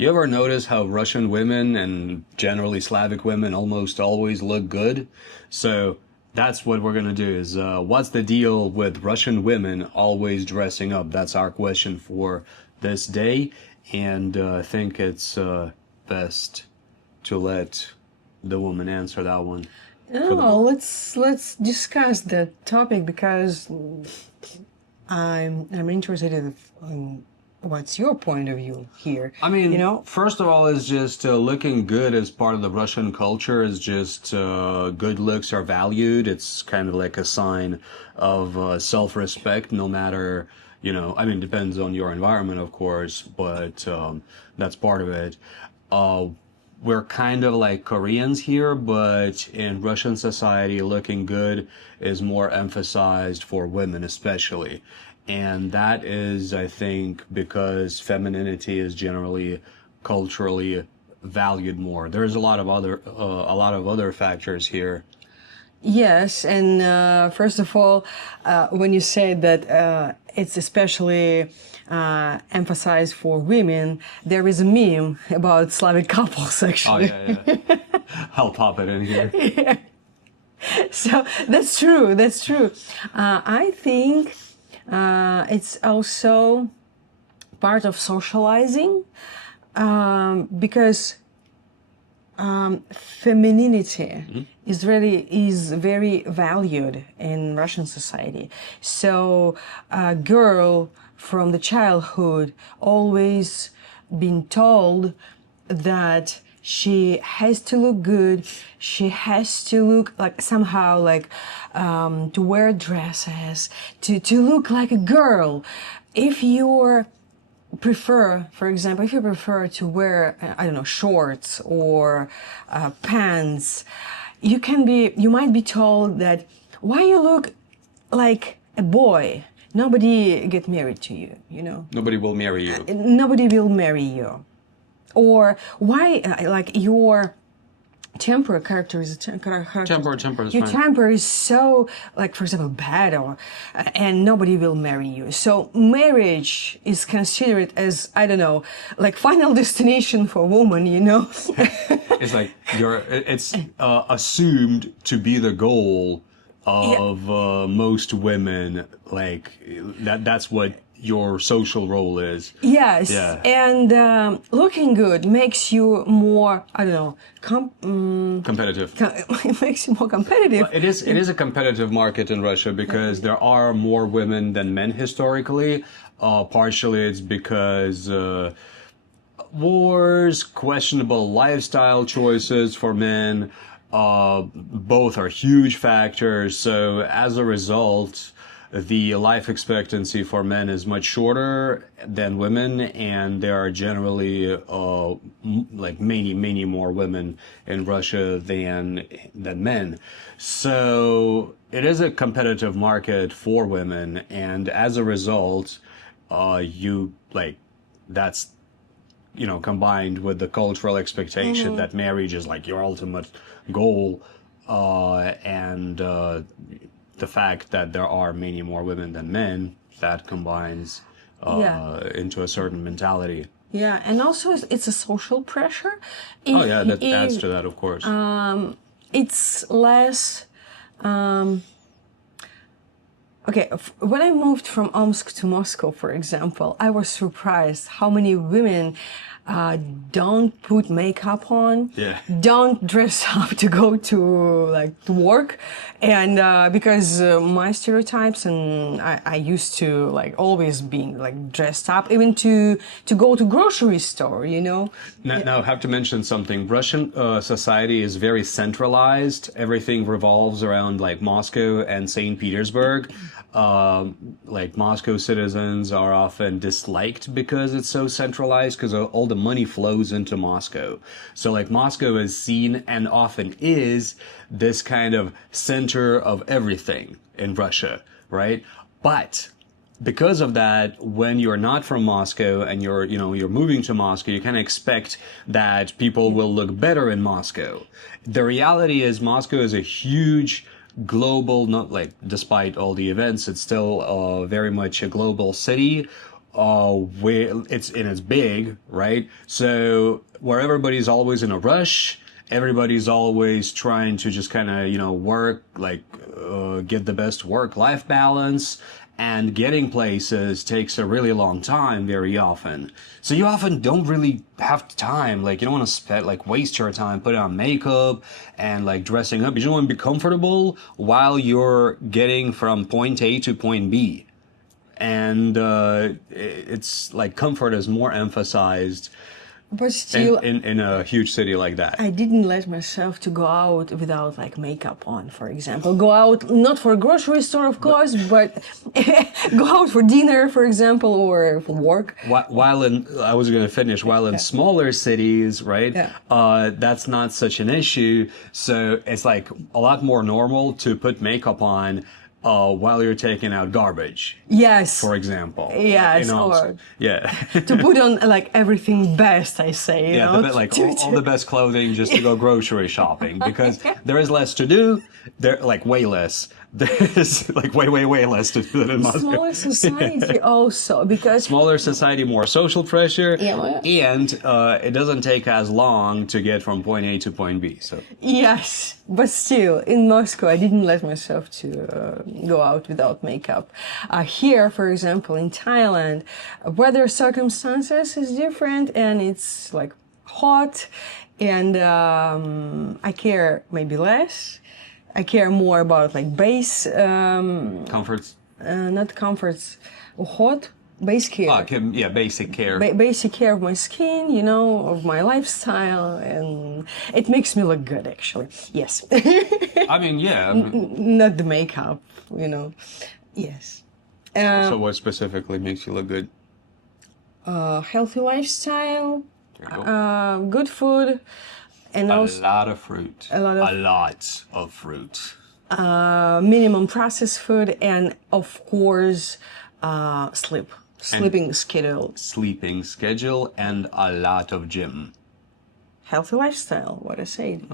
You ever notice how Russian women and generally Slavic women almost always look good? So that's what we're gonna do is what's the deal with Russian women always dressing up? That's our question for this day, and I think it's best to let the woman answer that one for the No, let's discuss the topic because I'm interested in what's your point of view here. I mean, first of all, is just looking good as part of the Russian culture is just good looks are valued. It's kind of like a sign of self-respect, no matter, I mean, depends on your environment, of course, but that's part of it. Uh, we're kind of like Koreans here, but in Russian society, looking good is more emphasized for women, especially. And that is, I think, because femininity is generally culturally valued more. There's a lot of other factors here. Yes, and first of all, when you say that it's especially emphasized for women, there is a meme about Slavic couples, Oh actually. yeah, yeah. I'll pop it in here. So that's true. That's true. I think it's also part of socializing because femininity is very valued in Russian society. So a girl from the childhood always been told that she has to look good, she has to look like somehow like to wear dresses, to look like a girl. If you're prefer, for example, if you prefer to wear, I don't know, shorts or pants, you might be told that why you look like a boy. Nobody get married to you, you know. Nobody will marry you. Nobody will marry you. Or why, like your temper character is Temper is your fine. temper is so, like, for example, bad, or and nobody will marry you. So marriage is considered as, I don't know, like final destination for woman, you know. It's like it's assumed to be the goal Yeah. of most women. Like that's what your social role is. Yes, Yeah, and looking good makes you more, I don't know, competitive. it makes you more competitive. It is a competitive market in Russia because there are more women than men historically. Partially it's because wars, questionable lifestyle choices for men, both are huge factors. So as a result, the life expectancy for men is much shorter than women, and there are generally like many more women in Russia than men. So it is a competitive market for women, and as a result, you like that's combined with the cultural expectation that marriage is like your ultimate goal, and the fact that there are many more women than men, that combines Yeah. into a certain mentality. Yeah, and also it's a social pressure. Oh If, yeah, that adds if to that, of course. it's less. Okay, when I moved from Omsk to Moscow, for example, I was surprised how many women don't put makeup on, Yeah. don't dress up to go to work, and because my stereotypes, and I used to like always being like dressed up, even to go to grocery store, you know. Now, I have to mention something. Russian society is very centralized. Everything revolves around like Moscow and St. Petersburg. Like Moscow citizens are often disliked because it's so centralized, because all the money flows into Moscow. So like Moscow is seen and often is this kind of center of everything in Russia, right? But because of that, when you're not from Moscow and you're moving to Moscow, you kind of expect that people will look better in Moscow. The reality is Moscow is a huge global, not like, despite all the events, it's still very much a global city where it's big, right? So where everybody's always in a rush, everybody's always trying to just kind of work, like get the best work-life balance, and getting places takes a really long time very often. So you often don't really have time, like you don't want to spend like waste your time putting on makeup and like dressing up. You just want to be comfortable while you're getting from point A to point B. And it's like comfort is more emphasized But still, in a huge city like that. I didn't let myself to go out without like makeup on, for example. Go out not for a grocery store, of course, but go out for dinner, for example, or for work. While in, I was going to finish, while in smaller cities, right, Yeah. that's not such an issue. So it's like a lot more normal to put makeup on while you're taking out garbage, Yes. for example. Yes, So- or yeah. to put on like everything best, I say. You Yeah, know? like all the best clothing just to go grocery shopping, because there is less to do. There, like way less. There's like way less to do than in Moscow. Smaller society also, because Smaller society, more social pressure, Yeah. and it doesn't take as long to get from point A to point B. So yes, but still, in Moscow, I didn't let myself to go out without makeup. Here, for example, in Thailand, weather circumstances is different, and it's like hot, and I care maybe less. I care more about like base, comforts. not comforts, hot, base care. Yeah, basic care. Basic care of my skin, you know, of my lifestyle, and it makes me look good, actually. Yes. I mean, yeah. Not the makeup, you know. Yes. So what specifically makes you look good? Healthy lifestyle, There you go. good food, and A also lot of fruit. a lot of- A lot of fruit. minimum processed food, and of course, sleeping schedule. Sleeping schedule and a lot of gym. Healthy lifestyle, what I said.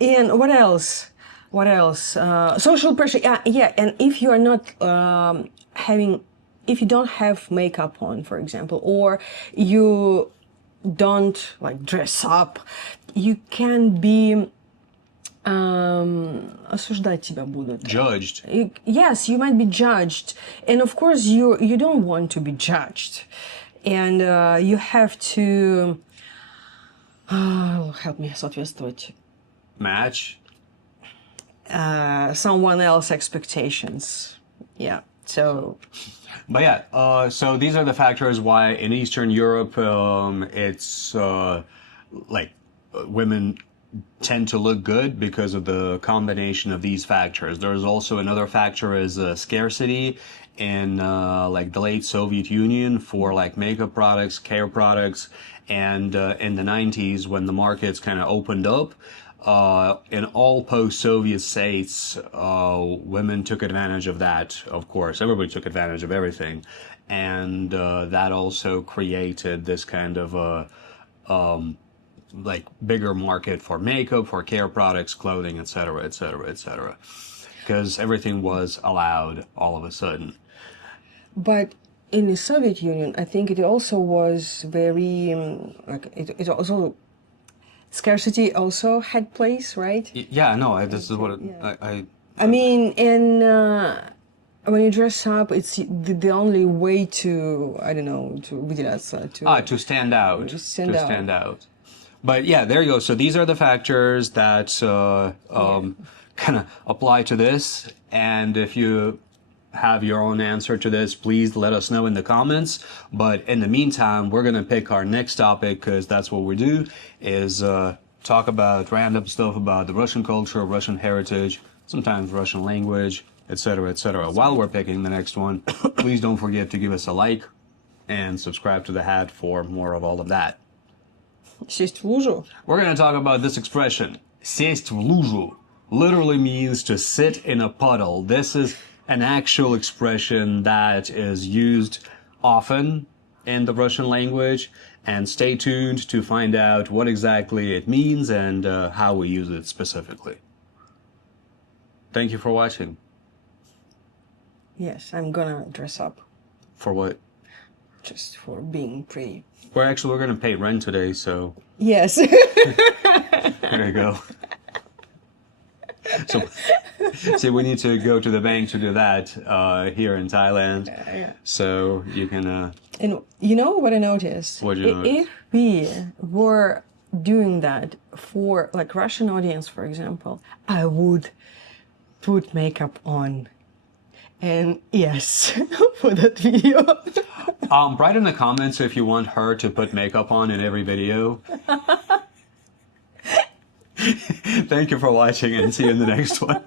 And what else? What else? Social pressure. Yeah. And if you are not if you don't have makeup on, for example, or you don't like dress up, you can be осуждать тебя будут. Judged. Yes, you might be judged, and of course you don't want to be judged, and you have to help me соответствовать Match. someone else's expectations. Yeah. So But yeah, so these are the factors why in Eastern Europe it's like women tend to look good because of the combination of these factors. There's also another factor is scarcity in like the late Soviet Union for like makeup products, care products, and in the 90s when the markets kind of opened up. In all post-Soviet states, women took advantage of that, of course. Everybody took advantage of everything. And that also created this kind of like bigger market for makeup, for care products, clothing, etc., etc., etc. Because everything was allowed all of a sudden. but in the Soviet Union, I think it also was very like it also scarcity also had place, right? Yeah, no, this is what I mean, and when you dress up, it's the only way to, I don't know, to выделяться, to stand out. To stand out. But yeah, there you go. So these are the factors that kind of apply to this. And if you have your own answer to this, please let us know in the comments. But in the meantime, we're going to pick our next topic because that's what we do, is talk about random stuff about the Russian culture, Russian heritage, sometimes Russian language, etc., etc. While we're picking the next one, please don't forget to give us a like and subscribe to the hat for more of all of that. Сесть в лужу. We're going to talk about this expression, сесть в лужу. Literally means to sit in a puddle. This is an actual expression that is used often in the Russian language, and stay tuned to find out what exactly it means and how we use it specifically. Thank you for watching. Yes, I'm gonna dress up For what? just for being pretty. We're gonna pay rent today, so Yes. there you go. So, see, we need to go to the bank to do that here in Thailand. Yeah. So you can. And you know what I noticed? What'd you notice? If we were doing that for like Russian audience, for example, I would put makeup on. And yes, for that video. Write in the comments if you want her to put makeup on in every video. Thank you for watching and see you in the next one.